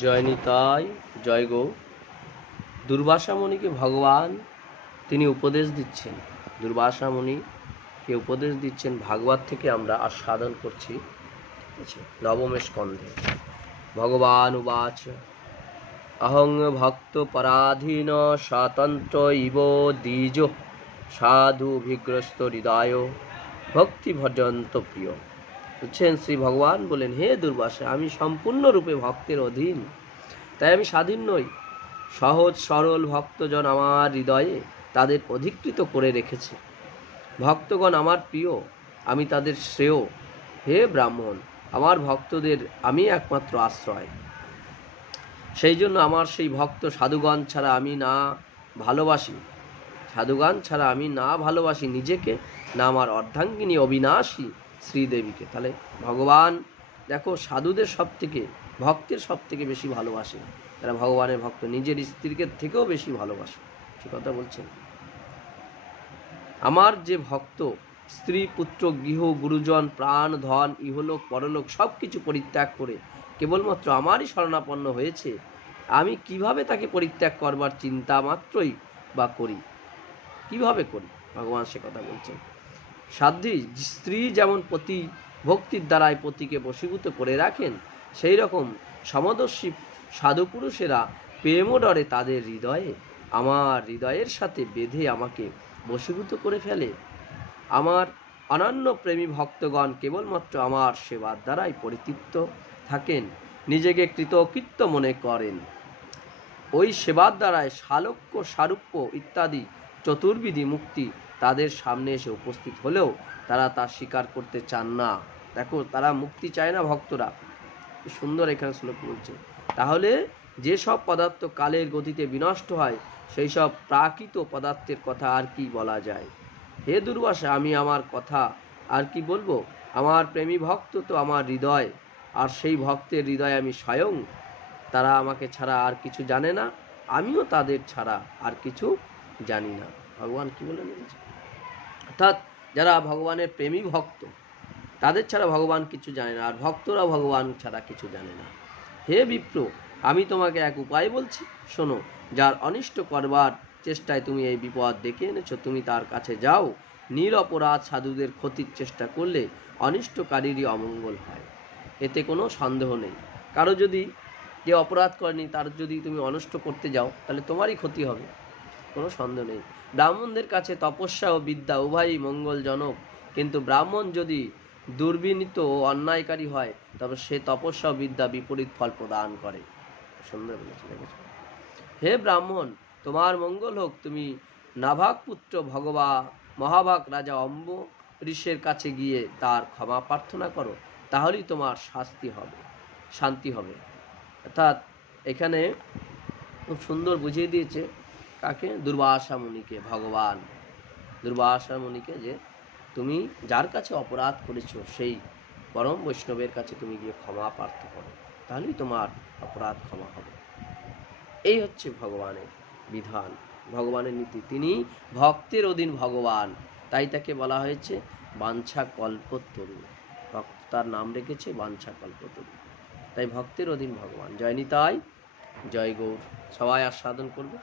জয় নিতাই, জয় গৌ। দুর্বাসা মুনিকে ভগবান তিনি উপদেশ দিচ্ছেন, দুর্বাসা মুনিকে উপদেশ দিচ্ছেন ভাগবত থেকে আমরা আস্বাদন করছি। নবম স্কন্ধে ভগবান উবাচ অহং ভক্ত পরাধীন স্বতন্ত্র ইব দ্বিজ সাধু বিগ্রস্ত হৃদয় ভক্তি ভজন্ত প্রিয়। বুঝছেন, শ্রী ভগবান বলেন, হে দুর্বাসা, আমি সম্পূর্ণরূপে ভক্তের অধীন, তাই আমি স্বাধীন নই। সহজ সরল ভক্তজন আমার হৃদয়ে তাদের অধিকৃত করে রেখেছে। ভক্তগণ আমার প্রিয়, আমি তাদের শ্রেয়। হে ব্রাহ্মণ, আমার ভক্তদের আমি একমাত্র আশ্রয়। সেই জন্য আমার সেই ভক্ত সাধুগণ ছাড়া আমি না ভালোবাসি নিজেকে, না আমার অর্ধাঙ্গিনী অবিনাশী শ্রীদেবীকে। তাহলে ভগবান দেখো সাধুদের সব থেকে, ভক্তের সব থেকে বেশি ভালোবাসে। তারা ভগবানের ভক্ত, নিজের স্ত্রীকে থেকেও বেশি ভালোবাসে। সে কথা বলছেন, আমার যে ভক্ত স্ত্রী পুত্র গৃহ গুরুজন প্রাণ ধন ইহলোক পরলোক সব কিছু পরিত্যাগ করে কেবলমাত্র আমারই শরণাপন্ন হয়েছে, আমি কিভাবে তাকে পরিত্যাগ করবার চিন্তা মাত্রই বা করি, কিভাবে করি? ভগবান সে কথা বলছেন। সাধ্বী স্ত্রী যেমন পতি ভক্তির দ্বারাই পতিকে বশীভূত করে রাখেন, সেই রকম সমদর্শী সাধু পুরুষেরা প্রেমডরে তাদের হৃদয়ে আমার হৃদয়ের সাথে বেঁধে আমাকে বশীভূত করে ফেলে। আমার অনন্য প্রেমী ভক্তগণ কেবলমাত্র আমার সেবার দ্বারাই পরিতৃপ্ত থাকেন, নিজেকে কৃতকৃত্য মনে করেন। ওই সেবার দ্বারায় শালক্য সারূপ্য ইত্যাদি চতুর্বিধি মুক্তি তাদের সামনে এসে উপস্থিত হলেও তারা তা স্বীকার করতে চান না। দেখো, তারা মুক্তি চায় না ভক্তরা। সুন্দর এখানে শ্লোক বলছে। তাহলে যেসব পদার্থ কালের গতিতে বিনষ্ট হয়, সেই সব প্রাকৃত পদার্থের কথা আর কি বলা যায়? হে দুর্বাসা, আমি আমার কথা আর কি বলবো? আমার প্রেমী ভক্ত তো আমার হৃদয়, আর সেই ভক্তের হৃদয়ে আমি স্বয়ং। তারা আমাকে ছাড়া আর কিছু জানে না, আমিও তাদের ছাড়া আর কিছু জানি না। ভগবান কি বলে বলছে? অর্থাৎ যারা ভগবানের প্রেমী ভক্ত, তাদের ছাড়া ভগবান কিছু জানে না, আর ভক্তরা ভগবান ছাড়া কিছু জানে না। হে বিপ্র, আমি তোমাকে এক উপায় বলছি, শোনো। যার অনিষ্ট করবার চেষ্টায় তুমি এই বিপদ ডেকে এনেছো, তুমি তার কাছে যাও। নিরপরাধ সাধুদের ক্ষতির চেষ্টা করলে অনিষ্টকারীরই অমঙ্গল হয়, এতে কোনো সন্দেহ নেই। কারো যদি, যে অপরাধ করেনি তার যদি তুমি অনিষ্ট করতে যাও, তাহলে তোমারই ক্ষতি হবে, কোনো সন্দেহ নেই। ব্রাহ্মণদের কাছে তপস্যা ও বিদ্যা উভয়ই মঙ্গলজনক, কিন্তু ব্রাহ্মণ যদি দুর্বিনীত ও অন্যায়কারী হয়, তবে সে তপস্যা ও বিদ্যা বিপরীত ফল প্রদান করে। সুন্দর বলেছে, দেখেছো? হে ব্রাহ্মণ, তোমার মঙ্গল হোক। তুমি নাভাগ পুত্র মহাভাগ রাজা অম্বরীশের কাছে গিয়ে তার ক্ষমা প্রার্থনা করো, তাহলেই তোমার শান্তি হবে। অর্থাৎ এখানে খুব সুন্দর বুঝিয়ে দিয়েছে কাকে? দুর্বাসা মুনিকে ভগবান। দুর্বাসা মুনিকে, যে তুমি যার কাছে অপরাধ করেছো সেই পরম বৈষ্ণবের কাছে তুমি গিয়ে ক্ষমা প্রার্থনা করো, তাহলেই তোমার অপরাধ ক্ষমা হবে। এই হচ্ছে ভগবানের বিধান, ভগবানের নীতি। তিনি ভক্তের অধীন ভগবান, তাই তাকে বলা হয়েছে বাঞ্ছা কল্পতরু। ভক্ত তার নাম রেখেছে বাঞ্ছা কল্পতরু, তাই ভক্তের অধীন ভগবান। জয় নিতাই, জয় গৌর। সবাই আস্বাদন করবে।